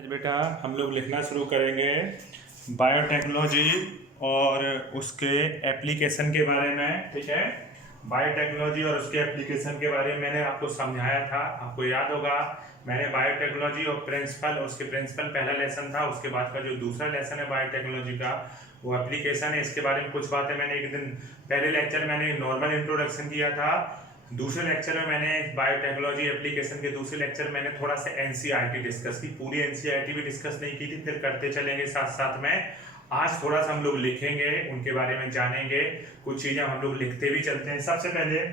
आज बेटा हम लोग लिखना शुरू करेंगे बायोटेक्नोलॉजी और उसके एप्लीकेशन के बारे में। ठीक है, बायोटेक्नोलॉजी और उसके एप्लीकेशन के बारे में मैंने आपको समझाया था, आपको याद होगा। मैंने बायोटेक्नोलॉजी और प्रिंसिपल और उसके प्रिंसिपल पहला लेसन था, उसके बाद का जो दूसरा लेसन है बायोटेक्नोलॉजी का वो एप्लीकेशन है। इसके बारे में कुछ बातें मैंने एक दिन पहले लेक्चर मैंने नॉर्मल इंट्रोडक्शन किया था, दूसरे लेक्चर में मैंने बायोटेक्नोलॉजी एप्लीकेशन के दूसरे लेक्चर में मैंने थोड़ा सा एनसीईआरटी डिस्कस की, पूरी एनसीईआरटी भी डिस्कस नहीं की थी, फिर करते चलेंगे साथ साथ में। आज थोड़ा सा हम लोग लिखेंगे, उनके बारे में जानेंगे, कुछ चीजें हम लोग लिखते भी चलते हैं। सबसे पहले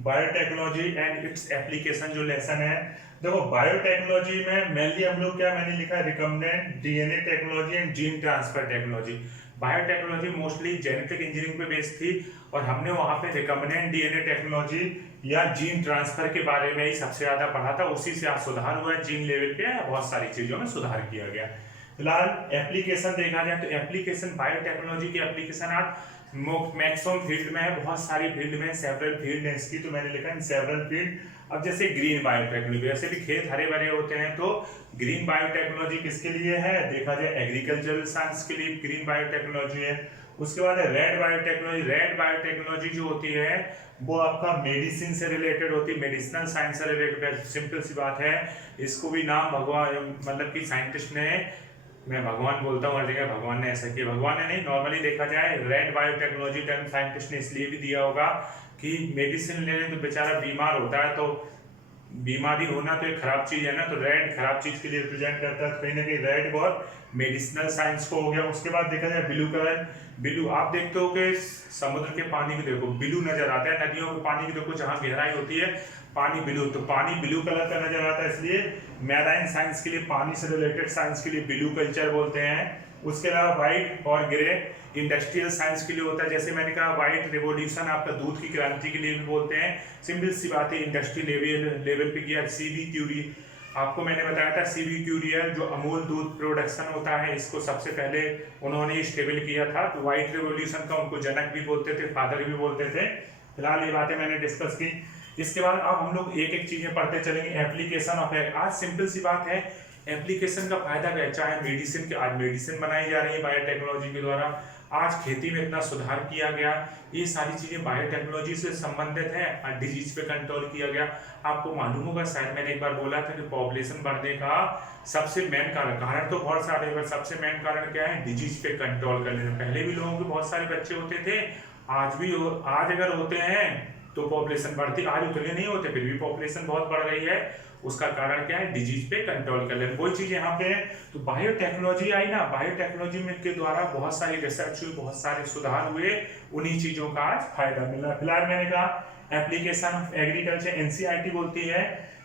बायोटेक्नोलॉजी एंड इट्स एप्लीकेशन जो लेसन है, देखो बायोटेक्नोलॉजी में मेनली हम लोग क्या मैंने लिखा है, recombinant DNA technology and gene transfer technology. Biotechnology mostly genetic engineering पे बेस्ड थी और हमने वहां पे रिकम्बिनेंट डीएनए टेक्नोलॉजी या जीन ट्रांसफर के बारे में ही सबसे ज्यादा पढ़ा था। उसी से आज सुधार हुआ है, जीन लेवल पे बहुत सारी चीजों में सुधार किया गया। फिलहाल एप्लीकेशन देखा जाए तो एप्लीकेशन बायोटेक्नोलॉजी की एप्लीकेशन आज मैक्सिमम फील्ड में है, बहुत सारी फील्ड में, सेवरल फील्ड है इसकी, तो मैंने लिखा है सेवरल फील्ड। अब जैसे ग्रीन बायोटेक्नोलॉजी, वैसे भी खेत हरे भरे होते हैं, तो ग्रीन बायोटेक्नोलॉजी किसके लिए है, देखा जाए एग्रीकल्चरल साइंस के लिए ग्रीन बायोटेक्नोलॉजी है। उसके बाद है रेड बायोटेक्नोलॉजी। रेड बायोटेक्नोलॉजी जो होती है वो आपका मेडिसिन से रिलेटेड होती है, मेडिसिनल साइंस से रिलेटेड है। सिंपल सी बात है, इसको भी नाम भगवान मतलब कि साइंटिस्ट ने, मैं भगवान बोलता हूँ हर जगह, भगवान ने ऐसा किया, भगवान ने नहीं, नॉर्मली देखा जाए रेड बायोटेक्नोलॉजी टर्म साइंटिस्ट ने इसलिए भी दिया होगा कि मेडिसिन लेने तो बेचारा बीमार होता है, तो बीमारी होना तो एक खराब चीज है ना, तो रेड खराब चीज के लिए रिप्रेजेंट करता है, तो कहीं ना कहीं रेड बहुत मेडिसिनल साइंस को हो गया। उसके बाद देखा जाए ब्लू कलर, ब्लू आप देखते हो कि समुद्र के पानी को देखो ब्लू नजर आता है, नदियों के पानी की देखो जहाँ गहराई होती है पानी ब्लू, तो पानी ब्लू कलर का नजर आता है, इसलिए मैराइन साइंस के लिए, पानी से रिलेटेड साइंस के लिए ब्लू कल्चर बोलते हैं। उसके अलावा व्हाइट और ग्रे इंडस्ट्रियल साइंस के लिए होता है, जैसे मैंने कहा व्हाइट रिवोल्यूशन आपका दूध की क्रांति के लिए भी बोलते हैं। सिंपल सी बात है, इंडस्ट्री लेवल पे किया। सीबी क्यूरी आपको मैंने बताया था, सीबी क्यूरियर जो अमूल दूध प्रोडक्शन होता है, इसको सबसे पहले उन्होंने स्टेबल किया था, तो व्हाइट रिवोल्यूशन का उनको जनक भी बोलते थे, फादर भी बोलते थे। फिलहाल ये बातें मैंने डिस्कस की। इसके बाद अब हम लोग एक एक चीजें पढ़ते चलेंगे। एप्लीकेशन ऑफ, आज सिंपल सी बात है, एप्लीकेशन का फायदा क्या है, चाहे मेडिसिन के, आज मेडिसिन बनाई जा रही है बायोटेक्नोलॉजी के द्वारा, आज खेती में इतना सुधार किया गया, ये सारी चीजें बायोटेक्नोलॉजी से संबंधित है। डिजीज पे कंट्रोल किया गया। आपको मालूम होगा, शायद मैंने एक बार बोला था कि पॉपुलेशन बढ़ने का सबसे मेन कारण तो बहुत सारे हैं, सबसे मेन कारण क्या है, डिजीज पे कंट्रोल करने से। पहले भी लोगों के बहुत सारे बच्चे होते थे, आज भी आज अगर होते हैं तो पॉपुलेशन बढ़ती, आज उतने नहीं होते, फिर भी पॉपुलेशन बहुत बढ़ रही है। उसका कारण क्या है, डिजीज पे कंट्रोल कर लेना, कोई चीज यहाँ पे है। तो बायोटेक्नोलॉजी आई ना, बायोटेक्नोलॉजी में के द्वारा बहुत सारी रिसर्च हुई, बहुत सारे सुधार हुए, उन्हीं चीजों का आज फायदा मिला। फिलहाल मैंने कहा एप्लीकेशन ऑफ एग्रीकल्चर, एनसीईआरटी बोलती है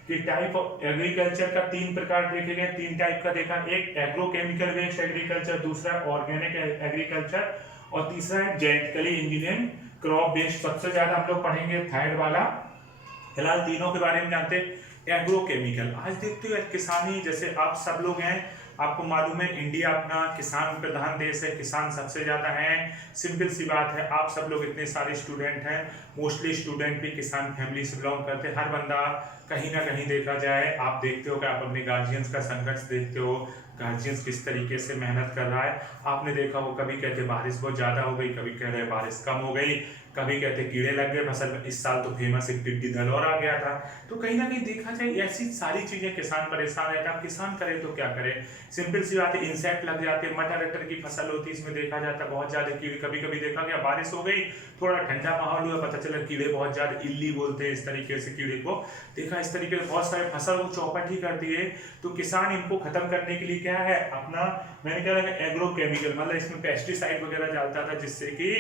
कि टाइप ऑफ एग्रीकल्चर का तीन प्रकार देखे गए, तीन टाइप का देखा, एक एग्रोकेमिकल बेस्ड एग्रीकल्चर, दूसरा ऑर्गेनिक एग्रीकल्चर और तीसरा है जेनेटिकली इंजीनियरिंग क्रॉप बेस्ड। सबसे ज्यादा हम लोग पढ़ेंगे थर्ड वाला। फिलहाल तीनों के बारे में जानते हैं। एग्रोकेमिकल, आज देखते हो किसानी, जैसे आप सब लोग हैं, आपको मालूम है इंडिया अपना किसान प्रधान देश है, किसान सबसे ज्यादा है। सिंपल सी बात है, आप सब लोग इतने सारे स्टूडेंट हैं, मोस्टली स्टूडेंट भी किसान फैमिली से बिलोंग करते हैं। हर बंदा कहीं ना कहीं देखा जाए, आप देखते हो कि आप अपने गार्जियंस का संघर्ष देखते हो, गार्जियंस किस तरीके से मेहनत कर रहा है। आपने देखा हो, कभी कहते बारिश बहुत ज्यादा हो गई, कभी कह रहे बारिश कम हो गई, कभी कहते कीड़े लग गए फसल में। इस साल तो फेमस एक टिड्डी दल और आ गया था। तो कहीं ना कहीं देखा जाए ऐसी सारी चीजें, किसान परेशान रहता है। किसान करे तो क्या करे, सिंपल सी बात है, इंसेक्ट लग जाते हैं। मटर अटर की फसल होती है, इसमें देखा जाता है बहुत ज्यादा कीड़े। कभी कभी देखा गया बारिश हो गई, थोड़ा ठंडा माहौल हुआ, पता चला कीड़े बहुत ज्यादा, इल्ली बोलते हैं इस तरीके से कीड़े को, देखा इस तरीके से बहुत सारे फसल को चौपट ही कर दिए। तो किसान इनको खत्म करने के लिए क्या है अपना, मैंने क्या लगा एग्रोकेमिकल, मतलब इसमें पेस्टिसाइड वगैरह डालता था, जिससे कि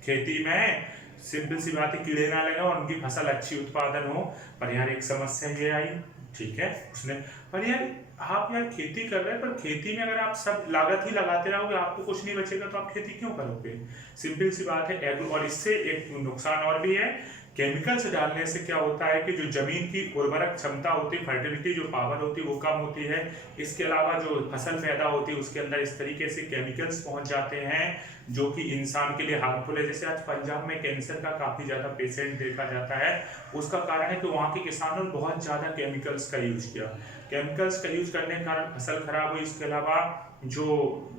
खेती में सिंपल सी बात है कीड़े ना लगे और उनकी फसल अच्छी उत्पादन हो। पर यार एक समस्या ये आई, ठीक है उसने, पर यार आप यार खेती कर रहे हैं, पर खेती में अगर आप सब लागत ही लगाते रहोगे, आपको कुछ नहीं बचेगा, तो आप खेती क्यों करोगे। सिंपल सी बात है एग्रो, और इससे एक नुकसान और भी है, केमिकल्स डालने से क्या होता है कि जो जमीन की उर्वरक क्षमता होती है, फर्टिलिटी जो पावर होती है वो कम होती है। इसके अलावा जो फसल पैदा होती है उसके अंदर इस तरीके से केमिकल्स पहुंच जाते हैं जो कि इंसान के लिए हार्मफुल है। जैसे आज पंजाब में कैंसर का काफी ज्यादा पेशेंट देखा जाता है, उसका कारण है कि वहाँ के किसानों ने बहुत ज्यादा केमिकल्स का यूज किया। केमिकल्स का यूज करने के कारण फसल खराब हुई। इसके अलावा जो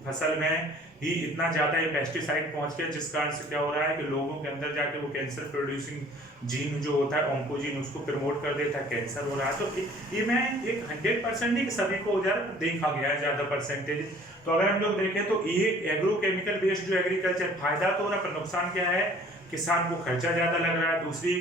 फसल में ही इतना ज़्यादा ये पेस्टिसाइड पहुंच गया, जिस कारण से क्या हो रहा है कि लोगों के अंदर जाके वो कैंसर प्रोड्यूसिंग जीन जो होता है ऑन्कोजीन, उसको प्रमोट कर देता है, कैंसर हो रहा है। तो ये मैं एक 100% नहीं कि सभी को हो जा रहा है, देखा गया है ज़्यादा परसेंटेज। तो अगर हम लोग देखें तो ये एग्रोकेमिकल बेस्ड जो एग्रीकल्चर, फायदा तो हो रहा है पर नुकसान क्या है, किसान को खर्चा ज़्यादा लग रहा है, दूसरी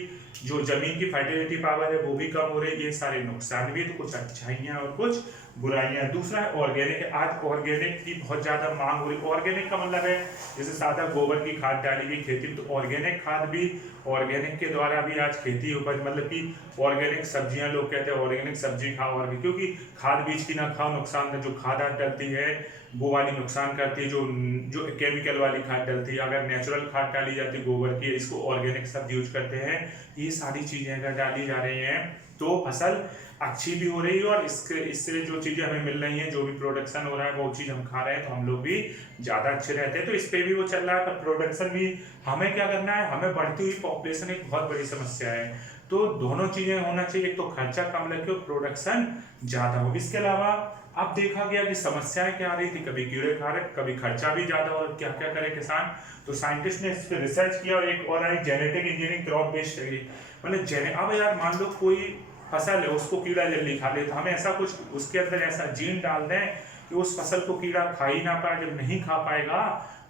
जो जमीन की फर्टिलिटी पावर है वो भी कम हो रही है। ये सारे नुकसान भी, तो कुछ अच्छाइयाँ और कुछ बुराइयाँ। दूसरा है ऑर्गेनिक। आज ऑर्गेनिक की बहुत ज़्यादा मांग हो रही है। ऑर्गेनिक का मतलब है जैसे सादा गोबर की खाद डाली गई खेती में, तो ऑर्गेनिक खाद भी, ऑर्गेनिक के द्वारा भी आज खेती उपज, मतलब कि ऑर्गेनिक सब्जियां, लोग कहते हैं ऑर्गेनिक सब्जी खाओ, और क्योंकि खाद बीज की ना खाओ, नुकसान, जो खाद डलती है वो वाली नुकसान करती है, जो केमिकल वाली खाद डलती है। अगर नेचुरल खाद डाली जाती है गोबर की, इसको ऑर्गेनिक सब यूज करते हैं। ये सारी चीजें अगर डाली जा रही हैं तो फसल अच्छी भी हो रही है, और इससे जो चीजें हमें मिल रही हैं, जो भी प्रोडक्शन हो रहा है वो चीज हम खा रहे हैं, तो हम लोग भी ज्यादा अच्छे रहते हैं। तो इस पे भी वो चल रहा है, पर प्रोडक्शन भी हमें क्या करना है, हमें बढ़ती हुई पॉपुलेशन एक बहुत बड़ी समस्या है, तो दोनों चीजें होना चाहिए। एक तो खर्चा कम लगे और प्रोडक्शन ज्यादा हो। इसके अलावा अब देखा गया कि समस्याएं क्या आ रही थी, कभी कीड़े खा रहे, कभी खर्चा भी ज्यादा, और क्या क्या करे किसान। तो साइंटिस्ट ने इस पर रिसर्च किया, और एक और आई genetic engineering, crop based technique. मतलब अब यार मान लो कोई फसल है, उसको कीड़ा जल्दी खा ले, तो हमें ऐसा कुछ उसके अंदर ऐसा जीन डाल दें कि उस फसल को कीड़ा खा ही ना पाए। जब नहीं खा पाएगा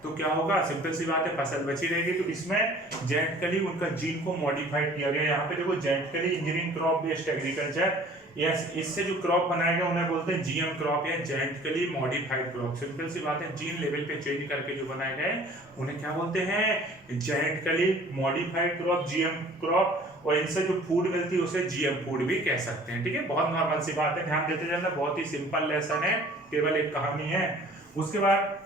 तो क्या होगा, सिंपल सी बात है, फसल बची रहेगी। तो इसमें जेनेटिकली उनका जीन को मॉडिफाइड किया गया। यहाँ पे देखो, genetically engineering crop based agriculture, yes, इससे जो क्रॉप बनाया गया उन्हें बोलते हैं जीएम क्रॉप या जेनेटिकली मॉडिफाइड क्रॉप। सिंपल सी बात है, जीन लेवल पे चेंज करके जो बनाए गए उन्हें क्या बोलते हैं, genetically modified crop, GM crop. और इनसे जो फूड मिलती है उसे जीएम फूड भी कह सकते हैं। ठीक है, बहुत नॉर्मल सी बात है, ध्यान देते जाना, बहुत ही सिंपल लेसन है, केवल एक कहानी है। उसके बाद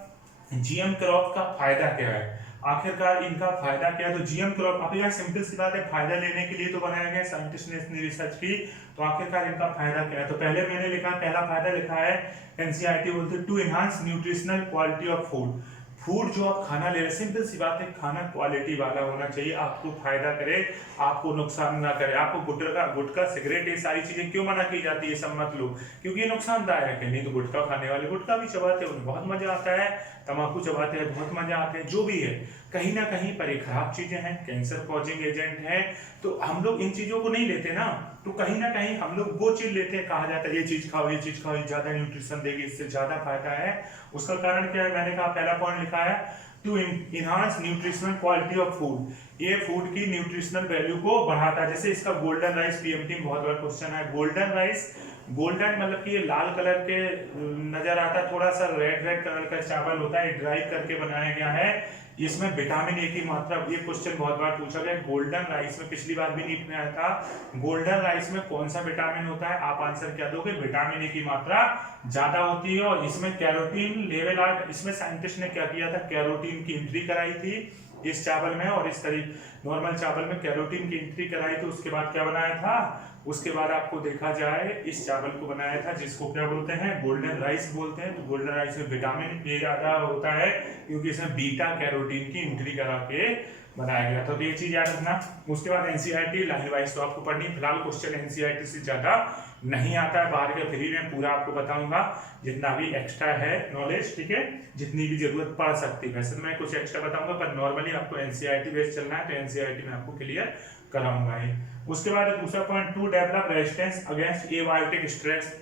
जीएम क्रॉप का फायदा क्या है, आखिरकार इनका फायदा क्या है। तो जीएम क्रॉप, अब यार सिंपल सी बात है, फायदा लेने के लिए तो बनाया गया, साइंटिस्ट ने इतनी रिसर्च की, तो आखिरकार इनका फायदा क्या है। तो पहले मैंने लिखा, पहला फायदा लिखा है, एनसीईआरटी बोलते हैं to enhance nutritional quality of food. Food जो आप खाना ले रहे हैं, सिंपल सी बात है, खाना क्वालिटी वाला होना चाहिए, आपको फायदा करे, आपको नुकसान ना करे। आपको गुटखा सिगरेट ये सारी चीजें क्यों मना की जाती है, सब मत लो, क्योंकि ये नुकसानदायक है। नहीं तो गुटखा खाने वाले गुटखा भी चबाते हैं, उन्हें बहुत मजा आता है, तंबाकू चबाते हैं, बहुत मजा आता है, जो भी है, कहीं ना कहीं पर ये खराब चीजें हैं, कैंसर कॉजिंग एजेंट है। तो हम लोग इन चीजों को नहीं लेते ना, तो कहीं ना कहीं हम लोग वो चीज लेते हैं, कहा जाता है ये चीज खाओ, ये चीज खाओ, ज्यादा न्यूट्रिशन देगी, इससे ज्यादा फायदा है। उसका कारण क्या है, मैंने कहा पहला पॉइंट लिखा है, to enhance nutritional quality of food. ये फूड की न्यूट्रिशनल वैल्यू को बढ़ाता है। जैसे इसका गोल्डन राइस, पीएमटी में बहुत बड़ा क्वेश्चन है, गोल्डन राइस, गोल्डन मतलब कि ये लाल कलर के नजर आता है, थोड़ा सा रेड रेड कलर का चावल होता है, ड्राई करके बनाया गया है। इसमें विटामिन ए की मात्रा, ये क्वेश्चन बहुत बार पूछा गया, गोल्डन राइस में, पिछली बार भी नीट में आया था, गोल्डन राइस में कौन सा विटामिन होता है, आप आंसर क्या दोगे, विटामिन ए की मात्रा ज्यादा होती है। और इसमें कैरोटीन लेवल 8, इसमें साइंटिस्ट ने क्या किया था, कैरोटीन की एंट्री कराई थी इस चावल में, और इस तरीके नॉर्मल चावल में कैरोटीन की एंट्री कराई थी। उसके बाद क्या बनाया था, उसके बाद आपको देखा जाए इस चावल को बनाया था, जिसको क्या बोलते हैं, गोल्डन राइस बोलते हैं। तो गोल्डन राइस में विटामिन ए ज्यादा होता है, क्योंकि इसमें बीटा कैरोटीन की एंट्री करा के बनाया गया था। तो ये चीज याद रखना। उसके बाद एनसीईआरटी लाइन वाइज तो आपको पढ़नी, फिलहाल क्वेश्चन एनसीईआरटी से ज्यादा नहीं आता है, बाहर के फ्री में पूरा आपको बताऊंगा, जितना भी एक्स्ट्रा है नॉलेज, ठीक है, जितनी भी जरूरत पड़ सकती है। वैसे मैं कुछ एक्स्ट्रा बताऊंगा, पर नॉर्मली आपको एनसीईआरटी बेस्ड चलना है, तो एनसीईआरटी में आपको क्लियर कराऊंगा ही। उसके बाद दूसरा point, to develop resistance against abiotic stress.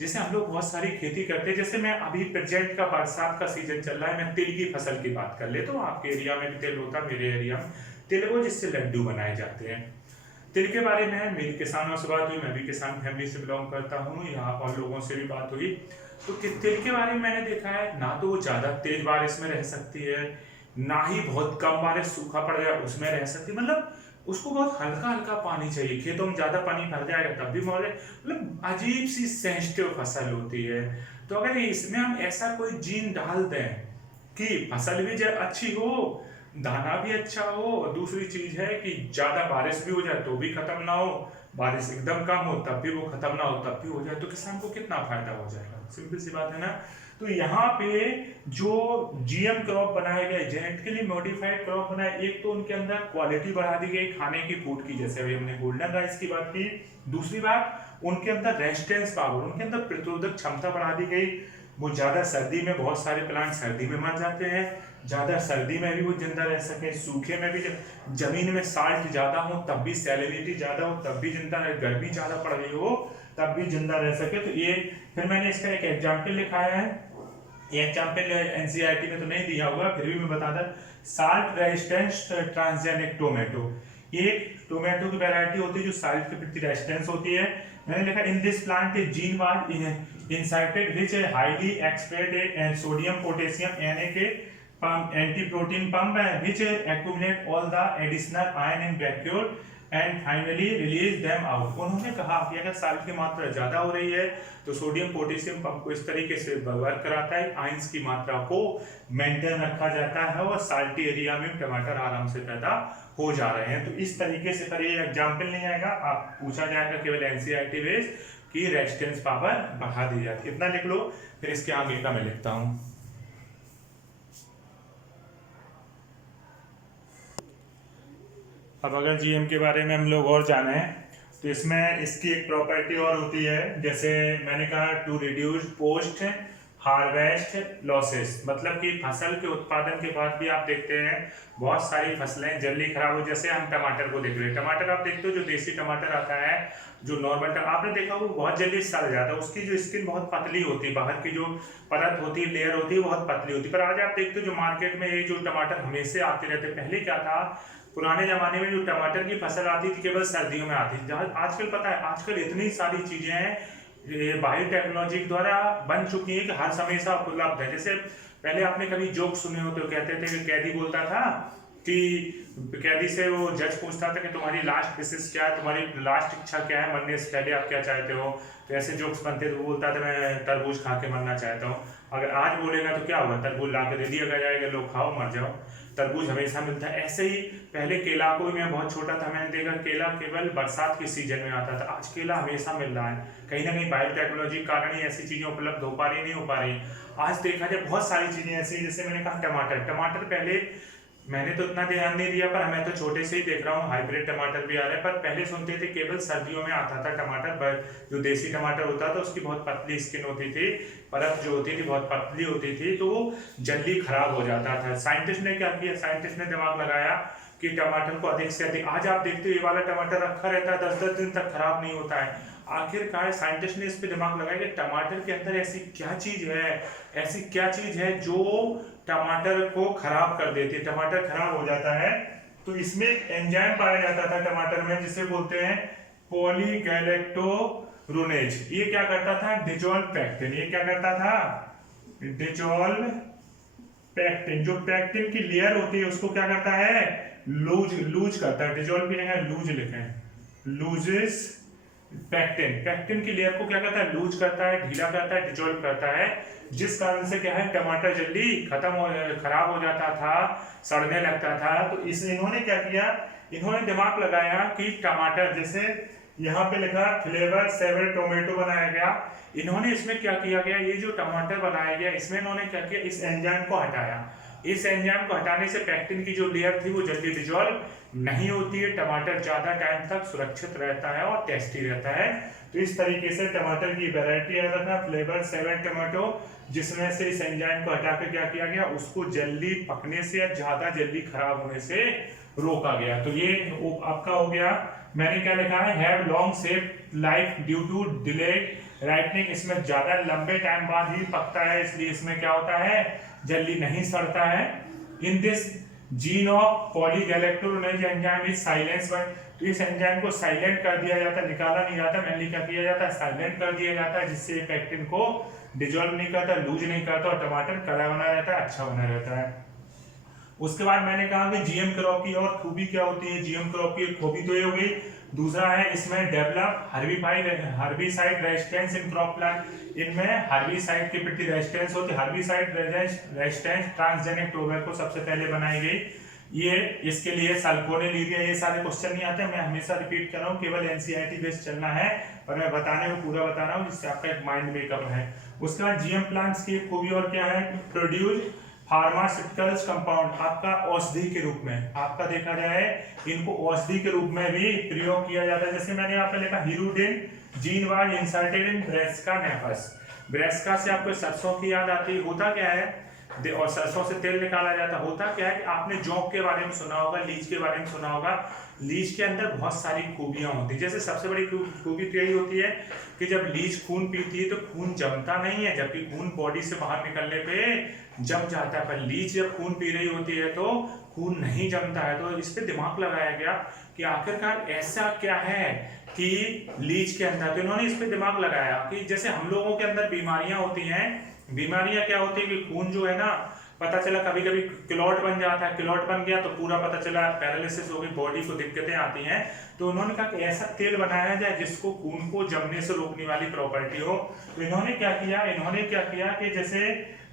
जैसे हम लोग बहुत सारी खेती करते हैं, जैसे मैं अभी प्रेजेंट का बरसात का सीजन चल रहा है, मैं तिल की फसल की बात कर लेता हूँ। आपके एरिया में भी तिल होता है, मेरे एरिया में तिल वो जिससे लड्डू बनाए जाते हैं। तिल के बारे में मेरी किसानों से बात हुई, मैं भी किसान फैमिली से बिलोंग करता हूँ, यहाँ और लोगों से भी बात हुई। तो तिल के बारे में मैंने देखा है, ना तो वो ज्यादा तेज बारिश में रह सकती है, ना ही बहुत कम बारिश सूखा पड़ जाए उसमें रह सकती है। मतलब उसको बहुत हल्का हल्का पानी चाहिए, खेतों में ज्यादा पानी भर जाएगा तब भी मौजे, मतलब अजीब सी सेंसिटिव फसल होती है। तो अगर इसमें हम ऐसा कोई जीन डाल दें कि फसल भी अच्छी हो, दाना भी अच्छा हो, और दूसरी चीज है कि ज्यादा बारिश भी हो जाए तो भी खत्म ना हो, बारिश एकदम कम हो तब भी वो खत्म ना हो तब भी हो जाए, तो किसान को कितना फायदा हो जाएगा। सिंपल सी बात है ना। तो यहाँ पे जो जीएम क्रॉप बनाए गए, जेनेटिकली मॉडिफाइड क्रॉप बनाए, एक तो उनके अंदर क्वालिटी बढ़ा दी गई खाने की, फूड की, जैसे अभी हमने गोल्डन राइस की बात की। दूसरी बात, उनके अंदर रेजिस्टेंस पावर, उनके अंदर प्रतिरोधक क्षमता बढ़ा दी गई। वो ज्यादा सर्दी में, बहुत सारे प्लांट सर्दी में मर जाते हैं, ज्यादा सर्दी में भी वो जिंदा रह सके, सूखे में भी, जमीन में साल्ट ज्यादा हो तब भी, सैलिनिटी ज्यादा हो तब भी जिंदा रहे, गर्मी ज्यादा पड़ रही हो तब भी जिंदा रह सके। तो ये फिर मैंने इसका एक एग्जाम्पल लिखाया है, ये एग्जाम्पल एनसीईआरटी में तो नहीं दिया होगा, फिर भी मैं बता दूं। साल्ट रेजिस्टेंस ट्रांसजेनिक टोमेटो, ये टोमेटो की वैरायटी होती है जो साल्ट के प्रति रेजिस्टेंस होती है। मैंने लिखा in this plant A gene was incited which a highly एक्सप्रेड sodium potassium NAK pump anti-protein pump which accumulate all the additional iron in vacuole and finally release them out। उन्होंने कहा कि अगर साल्ट की मात्रा ज्यादा हो रही है तो सोडियम पोटेशियम पंप को इस तरीके से वर्क कराता है, आयंस की मात्रा को मेंटेन रखा जाता है और साल्टी एरिया में टमाटर आराम से पैदा हो जा रहे हैं। तो इस तरीके से, पर ये एग्जाम्पल नहीं आएगा, आप पूछा जाएगा केवल एनसीईआरटी बेस की रेजिस्टेंस पावर बढ़ा दी जाती है, इतना लिख लो। फिर इसके आगे का मैं लिखता हूँ। अब अगर जीएम के बारे में हम लोग और जाने तो इसमें इसकी एक प्रॉपर्टी और होती है, जैसे मैंने कहा to reduce post harvest losses, मतलब कि फसल के उत्पादन के बाद भी आप देखते हैं बहुत सारी फसलें जल्दी खराब हो। जैसे हम टमाटर को देख रहे हैं, टमाटर आप देखते हो जो देसी टमाटर आता है, जो नॉर्मल आपने देखा वो बहुत जल्दी सड़ जाता है, उसकी जो स्किन बहुत पतली होती है, बाहर की जो परत होती है, लेयर होती है, बहुत पतली होती है। पर आज आप देखते हो जो मार्केट में ये जो टमाटर हमेशा आते रहते, पहले क्या था, पुराने जमाने में जो टमाटर की फसल आती थी केवल सर्दियों में आती थी, जहाँ आजकल पता है आजकल इतनी सारी चीजें बायोटेक्नोलॉजी द्वारा बन चुकी है कि हर हमेशा उपलब्ध है। जैसे पहले आपने कभी जोक सुने हो तो कहते थे कि कैदी बोलता था कि कैदी से वो जज पूछता था कि तुम्हारी लास्ट विशेष क्या है, तुम्हारी लास्ट इच्छा क्या है, मरने से पहले आप क्या चाहते हो। तो ऐसे जोक्स बनते थे, वो बोलता था मैं तरबूज खा के मरना चाहता हूँ। अगर आज बोलेगा तो क्या होगा, तरबूज ला के दे दिया जाएगा, लोग खाओ मर जाओ, तरबूज हमेशा मिलता है। ऐसे ही पहले केला को, मैं बहुत छोटा था मैंने देखा केला केवल बरसात के सीजन में आता था, आज केला हमेशा मिल रहा है। कहीं ना कहीं बायोटेक्नोलॉजी के कारण ही ऐसी चीजें उपलब्ध हो पा रही, नहीं हो पा रही। आज देखा जाए बहुत सारी चीजें ऐसी, जैसे मैंने कहा टमाटर पहले मैंने तो इतना ध्यान नहीं दिया, पर मैं तो छोटे से ही देख रहा हूँ हाइब्रिड टमाटर भी आ रहे हैं। पर पहले सुनते थे केवल सर्दियों में आता था टमाटर, पर जो देसी टमाटर होता था उसकी बहुत पतली स्किन होती थी, परत जो होती थी बहुत पतली होती थी, तो वो जल्दी खराब हो जाता था। साइंटिस्ट ने क्या किया, साइंटिस्ट ने दिमाग लगाया कि टमाटर को अधिक से अधिक, आज आप देखते हो ये वाला टमाटर रखा रहता है 10-10 दिन तक खराब नहीं होता है। आखिरकार साइंटिस्ट ने इस पे दिमाग लगाया कि टमाटर के अंदर ऐसी क्या चीज है, ऐसी क्या चीज है जो टमाटर को खराब कर देती है, टमाटर खराब हो जाता है। तो इसमें एंजाइम पाया जाता था टमाटर में जिसे बोलते हैं पॉलीगैलेक्टोरोनेज। ये क्या करता था, डिजोल्व पैक्टिन। ये क्या करता था, डिजोल्व पैक्टिन। जो पैक्टिन की लेयर होती है उसको क्या करता है, लूज करता है। डिजोल्व भी लिखा है, लूज लिखे हैं, लूजेस पैक्टिन की लेयर को क्या करता है, लूज करता है, ढीला करता है, डिजोल्व करता है, जिस कारण से क्या है टमाटर जल्दी खराब हो जाता था, सड़ने लगता था। तो इन्होंने क्या किया, इन्होंने दिमाग लगाया कि टमाटर, जैसे यहाँ पे लिखा फ्लेवर सेवर टोमेटो बनाया गया, इन्होंने इसमें क्या किया गया, ये जो टमाटर बनाया गया इसमें इन्होंने क्या किया, इस एंजाइम को हटाया। इस एंजाइम को हटाने से पैक्टिन की जो लेयर थी वो जल्दी डिजोल्व नहीं होती है, टमाटर ज्यादा टाइम तक सुरक्षित रहता है और टेस्टी रहता है। तो इस तरीके से टमाटर की वैरायटी याद रखना, फ्लेवर सेवन टमाटो, जिसमें से इस एंजाइम को हटाकर क्या किया गया, उसको जल्दी पकने से या ज्यादा जल्दी खराब होने से रोका गया। तो ये आपका हो गया। मैंने क्या लिखा है, have long shelf life due to delayed ripening. इसमें ज्यादा लंबे टाइम बाद ही पकता है, इसलिए इसमें क्या होता है, जल्दी नहीं सड़ता है। In this gene of polygalacturonase enzyme is silence by, तो इस एंजाइम को साइलेंट कर दिया जाता है, निकाला नहीं जाता, मैंने क्या किया जाता है, साइलेंट कर दिया जाता है, जिससे पैक्टिन को डिजोल्व नहीं करता, लूज नहीं करता और टमाटर कड़ा बना रहता है, अच्छा बना रहता है। उसके बाद मैंने कहा कि जीएम क्रॉप की और खूबी क्या होती है, जीएम क्रॉप की खूबी तो ये हो गई। दूसरा है इसमें develop herbicide resistance in crop plant. इनमें हर्बिसाइड के प्रति रेजिस्टेंस होती है। हर्बिसाइड रेजिस्टेंस ट्रांसजेनिक टोबैको सबसे पहले बनाई गई। ये इसके लिए सल्फोनेलिडिया ये सारे क्वेश्चन नहीं आते, मैं हमेशा रिपीट कर रहा हूँ, केवल एनसीईआरटी बेस्ड चलना है और मैं बताने में पूरा बता रहा हूँ जिससे आपका एक माइंड मेकअप है। उसके बाद जीएम प्लांट्स की खूबी और क्या है, प्रोड्यूस फार्मास्यूटिकल्स कंपाउंड, आपका औषधि के रूप में, आपका देखा जाए इनको औषधि के रूप में भी प्रयोग किया जाता है। जैसे मैंने यहाँ पे लिखा hirudin gene was inserted in Brassica napus. Brassica से आपको सरसों की याद आती है, होता क्या है और सरसों से तेल निकाला जाता, होता क्या है कि आपने जौं के बारे में सुना होगा, लीच के बारे में सुना होगा। लीच के अंदर बहुत सारी खूबियां होती है, जैसे सबसे बड़ी खूबी तो यही होती है कि जब लीच खून पीती है तो खून जमता नहीं है, जबकि खून बॉडी से बाहर निकलने पे जम जाता है, पर लीच जब खून पी रही होती है तो खून नहीं जमता है। तो इस पे दिमाग लगाया गया कि आखिरकार ऐसा क्या है कि लीच के अंदर, तो इन्होंने इस पे दिमाग लगाया कि जैसे हम लोगों के अंदर बीमारियां होती हैं, बीमारियां क्या होती है कि खून जो है ना, पता चला कभी कभी क्लॉट बन जाता है, क्लॉट बन गया तो पूरा पता चला पैरालिसिस हो गई, बॉडी को दिक्कतें आती हैं। तो उन्होंने कहा कि ऐसा तेल बनाया जाए जिसको खून को जमने से रोकने वाली प्रॉपर्टी हो। तो इन्होंने क्या किया कि जैसे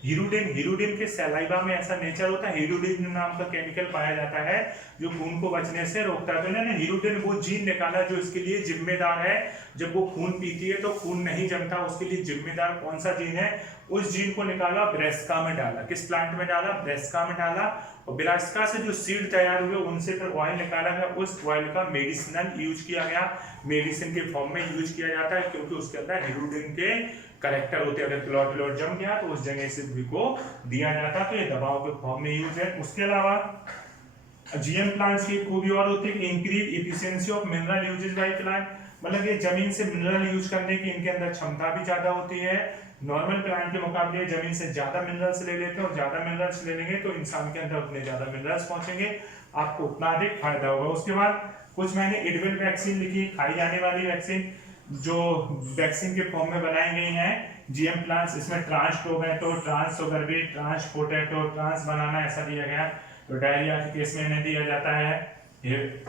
हीरोडिन के सलाइवा में ऐसा नेचर होता है, हीरोडिन नाम का केमिकल पाया जाता है जो खून को बचने से रोकता है। तो इन्होंने हीरोडिन वो जीन निकाला जो इसके लिए जिम्मेदार है, जब वो खून पीती है तो खून नहीं जमता, उसके लिए जिम्मेदार कौन सा जीन है, उस जीन को निकाला, ब्रेस्का में डाला। किस प्लांट में डाला, ब्रेस्का में डाला, और ब्रेस्का से जो सीड तैयार हुए उनसे फिर ऑयल निकाला गया, उस ऑयल का मेडिसिनल यूज किया गया, मेडिसिन के फॉर्म में यूज किया जाता है, क्योंकि उसके अंदर हीरोडिन के करेक्टर होते हैं। अगर क्लॉट जम गया तो उस जगह से भी को दिया जाता, तो ये दवाओं के फॉर्म में यूज है। उसके अलावा जीएम प्लांट्स की खूबी और होती है कि increase efficiency of mineral uses by plant, मतलब ये जमीन से मिनरल यूज करने की इनके अंदर क्षमता भी ज्यादा होती है। नॉर्मल प्लांट के मुकाबले जमीन से ज्यादा मिनरल्स ले लेते हैं, और ज्यादा मिनरल्स ले लेंगे तो इंसान के अंदर उतने ज्यादा मिनरल्स पहुंचेंगे, आपको उतना अधिक फायदा होगा। उसके बाद कुछ मैंने एडविल वैक्सीन लिखी, खाई जाने वाली वैक्सीन जो वैक्सीन के फॉर्म में बनाई गई हैं जीएम प्लांट्स। इसमें trans tomato, trans sugar beet, trans potato, trans banana ऐसा दिया गया। तो डायरिया के केस में इन्हें दिया जाता है,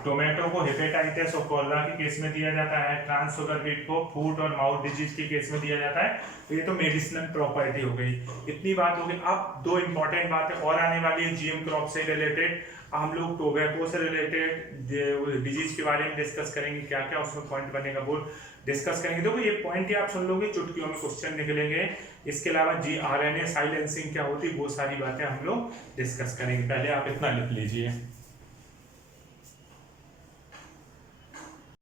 टोमेटो को हेपेटाइटिस और कॉलरा के केस में दिया जाता है, ट्रांस सुगरबीट को फूट और माउथ डिजीज के केस में दिया जाता है। तो ये तो मेडिसिनल प्रॉपर्टी हो गई, इतनी बात हो गई। अब दो इंपॉर्टेंट बातें और आने वाली है जीएम क्रॉप से रिलेटेड। हम लोग टोबैको से रिलेटेड डिजीज के बारे में डिस्कस करेंगे, क्या क्या उसमें पॉइंट बनेगा वो डिस्कस करेंगे। देखो ये पॉइंट ही आप सुन लोगे, चुटकियों में क्वेश्चन निकलेंगे। इसके अलावा GRNA साइलेंसिंग क्या होती है, वो सारी बातें हम लोग डिस्कस करेंगे। पहले आप इतना लिख लीजिए।